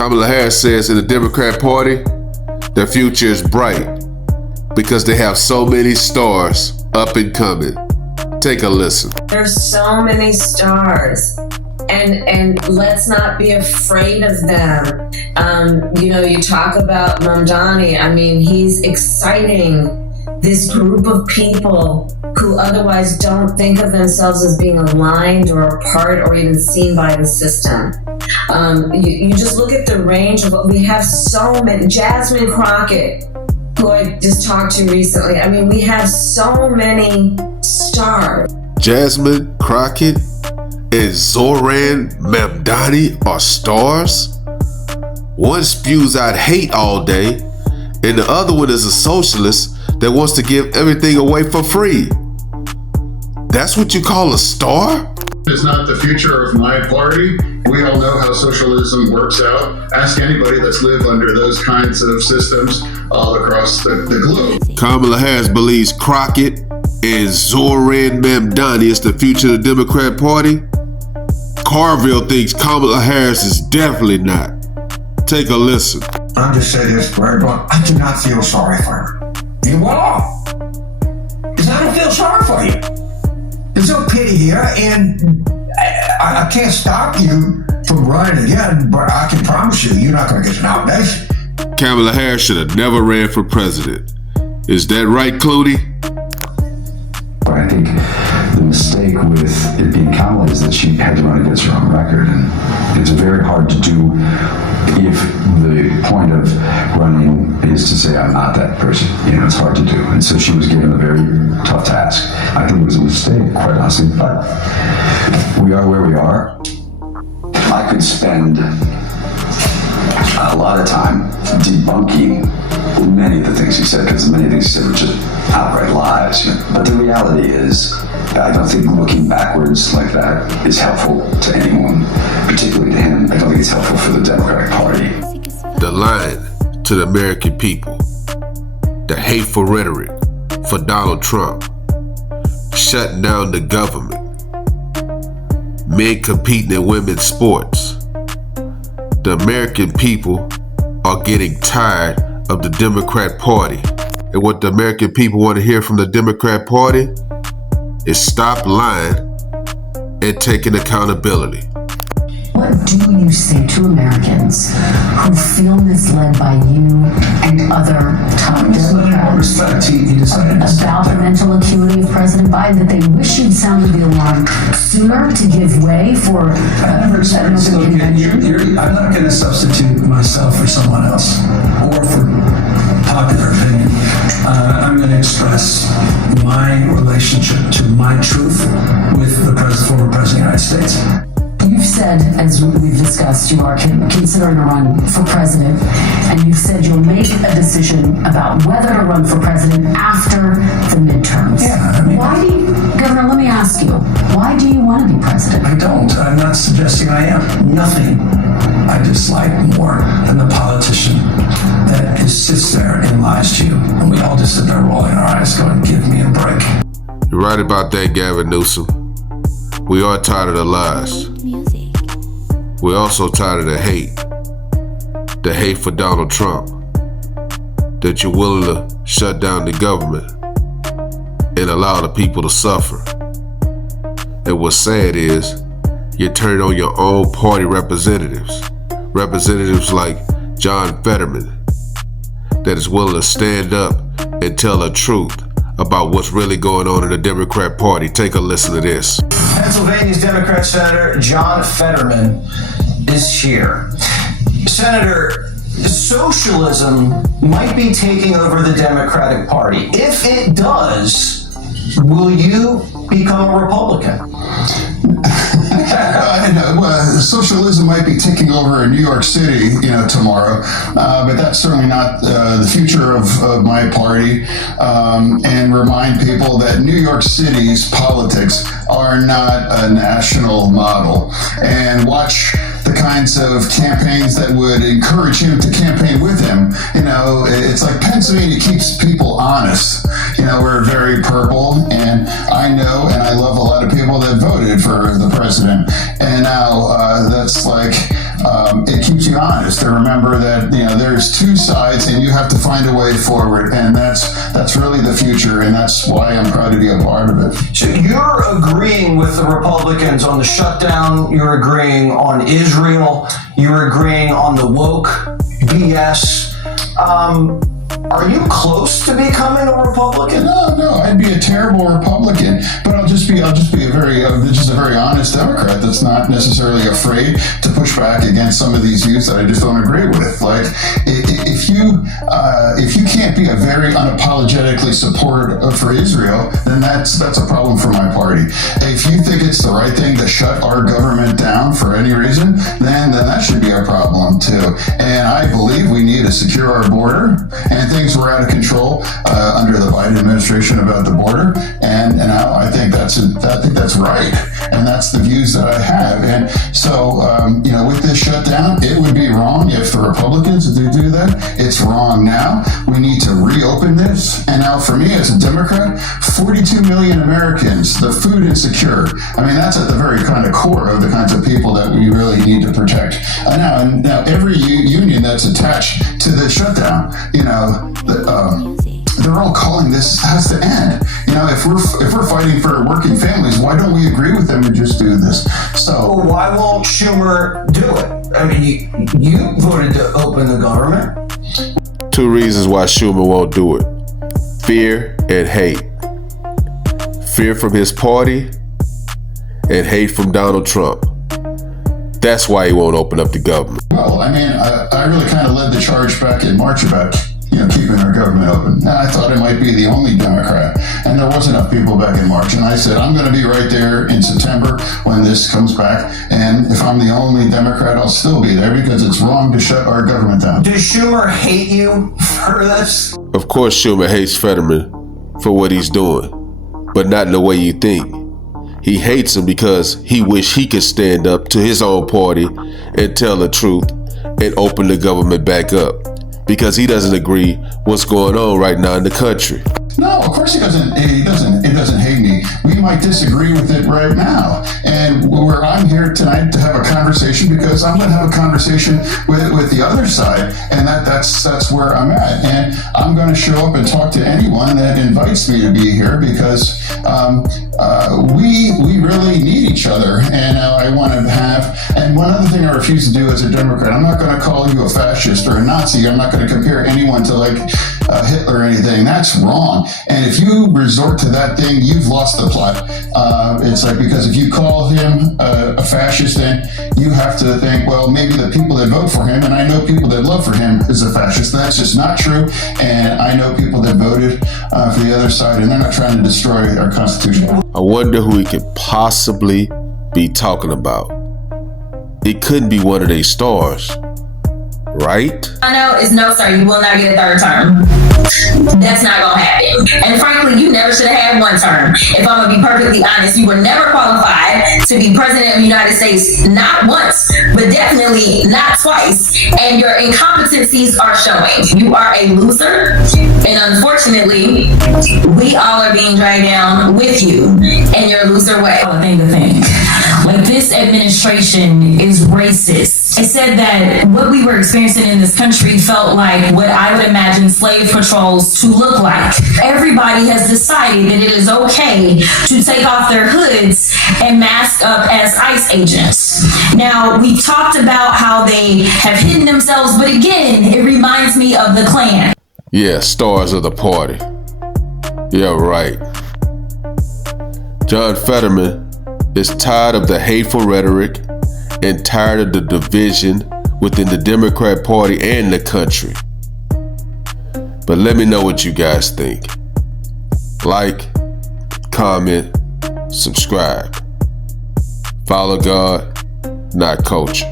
Kamala Harris says in the Democrat Party, their future is bright because they have so many stars up and coming. Take a listen. There's so many stars. And let's not be afraid of them. You talk about Mamdani. I mean, he's exciting this group of people who otherwise don't think of themselves as being aligned or a part or even seen by the system. You just look at the range of what we have. So many. Jasmine Crockett, who I just talked to recently. I mean, we have so many stars. Jasmine Crockett and Zoran Mamdani are stars? One spews out hate all day, and the other one is a socialist that wants to give everything away for free. That's what you call a star? It's not the future of my party. We all know how socialism works out. Ask anybody that's lived under those kinds of systems all across the globe. Kamala Harris believes Crockett and Zoran Mamdani is the future of the Democrat Party. Carville thinks Kamala Harris is definitely not. Take a listen. I'll just say this for everyone. I do not feel sorry for her. You will. Because I don't feel sorry for you. There's no pity here, and I can't stop you from running again, but I can promise you, you're not going to get your nomination. Kamala Harris should have never ran for president. Is that right, Clooney? I think the mistake with it being Kamala is that she had to run against her own record, and it's very hard to do if the point of running is to say I'm not that person. It's hard to do, and so she was given a very tough task. I think it was a mistake, quite honestly, but we are where we are. I could spend a lot of time debunking many of the things he said, because many of the things he said were just outright lies. But the reality is, I don't think looking backwards like that is helpful to anyone, particularly to him. I don't think it's helpful for the Democratic Party. The line to the American people, the hateful rhetoric for Donald Trump, shutting down the government, men competing in women's sports. The American people are getting tired of the Democrat Party. And what the American people want to hear from the Democrat Party is stop lying and taking accountability. What do you say to Americans who feel misled by you and other top Democrats about the mental acuity of President Biden, that they wish you'd sounded the alarm sooner to give way for I'm not going to substitute myself for someone else or for popular opinion. I'm going to express my relationship to my truth with the former President of the United States. You've said, as we've discussed, you are considering a run for president, and you've said you'll make a decision about whether to run for president after the midterms. Yeah, Governor, let me ask you, why do you want to be president? I don't. I'm not suggesting I am. Nothing I dislike more than the politician that just sits there and lies to you, and we all just sit there rolling our eyes going, give me a break. You're right about that, Gavin Newsom. We are tired of the lies. We're also tired of the hate for Donald Trump, that you're willing to shut down the government and allow the people to suffer. And what's sad is you're turning on your own party representatives like John Fetterman, that is willing to stand up and tell the truth about what's really going on in the Democrat Party. Take a listen to this. Pennsylvania's Democrat Senator John Fetterman is here. Senator, socialism might be taking over the Democratic Party. If it does, will you become a Republican? Socialism might be taking over in New York City, tomorrow, but that's certainly not the future of my party. And remind people that New York City's politics are not a national model. And watch the kinds of campaigns that would encourage him to campaign with him. It's like Pennsylvania keeps people honest. We're very purple, and I know and I love a lot of people that voted for the president. And now that's like it keeps you honest to remember that there's two sides and you have to find a way forward, and that's really the future, and that's why I'm proud to be a part of it. So you're agreeing with the Republicans on the shutdown, you're agreeing on Israel, you're agreeing on the woke BS. Are you close to becoming a Republican? No, I'd be a terrible Republican, but I'll just be a very honest Democrat that's not necessarily afraid to push back against some of these views that I just don't agree with. Like, if you can't be a very unapologetically support for Israel, then that's a problem for my party. If you think it's the right thing to shut our government down for any reason, then that should be a problem too. And I believe we need to secure our border, and things were out of control under the Biden administration about the border, and now I think that's right, and that's the views that I have. And so with this shutdown, it would be wrong if the Republicans do that. It's wrong now. We need to reopen this. And now, for me as a Democrat, 42 million Americans, the food insecure. I mean, that's at the very kind of core of the kinds of people that we really need to protect. Now every union that's attached to this shutdown, they're all calling this has to end. If we're fighting for working families, why don't we agree with them and just do this? So why won't Schumer do it? I mean, you voted to open the government. Two reasons why Schumer won't do it: fear and hate. Fear from his party and hate from Donald Trump. That's why he won't open up the government. Well, I mean, I really kind of led the charge back in March about keeping our government open. And I thought I might be the only Democrat, and there wasn't enough people back in March. And I said, I'm going to be right there in September when this comes back. And if I'm the only Democrat, I'll still be there, because it's wrong to shut our government down. Does Schumer hate you for this? Of course, Schumer hates Fetterman for what he's doing, but not in the way you think. He hates him because he wish he could stand up to his own party and tell the truth and open the government back up, because he doesn't agree what's going on right now in the country. No, of course he doesn't. He doesn't hate me. We might disagree with it right now, and where I'm here tonight to have a conversation, because I'm going to have a conversation with the other side, and that's where I'm at. And I'm going to show up and talk to anyone that invites me to be here, because we really need each other. And I want to have. And one other thing I refuse to do as a Democrat, I'm not going to call you a fascist or a Nazi. I'm not going to compare anyone to Hitler or anything. That's wrong. And if you resort to that thing, you've lost the plot. It's like, because if you call him a fascist, then you have to think, well, maybe the people that vote for him, and I know people that love for him, is a fascist. That's just not true. And I know people that voted for the other side, and they're not trying to destroy our Constitution. I wonder who he could possibly be talking about. It couldn't be one of their stars, right? I know is no, sir. You will not get a third term. That's not gonna happen. And frankly, you never should have had one term. If I'm gonna be perfectly honest, you were never qualified to be president of the United States, not once, but definitely not twice. And your incompetencies are showing. You are a loser, and unfortunately, we all are being dragged down with you in your loser way. Thing to think. Like, this administration is racist. I said that what we were experiencing in this country felt like what I would imagine slave patrols to look like. Everybody has decided that it is okay to take off their hoods and mask up as ICE agents. Now, we talked about how they have hidden themselves, but again, it reminds me of the Klan. Yeah, stars of the party. Yeah, right. John Fetterman is tired of the hateful rhetoric and tired of the division within the Democrat Party and the country. But let me know what you guys think. Like, comment, subscribe. Follow God, not culture.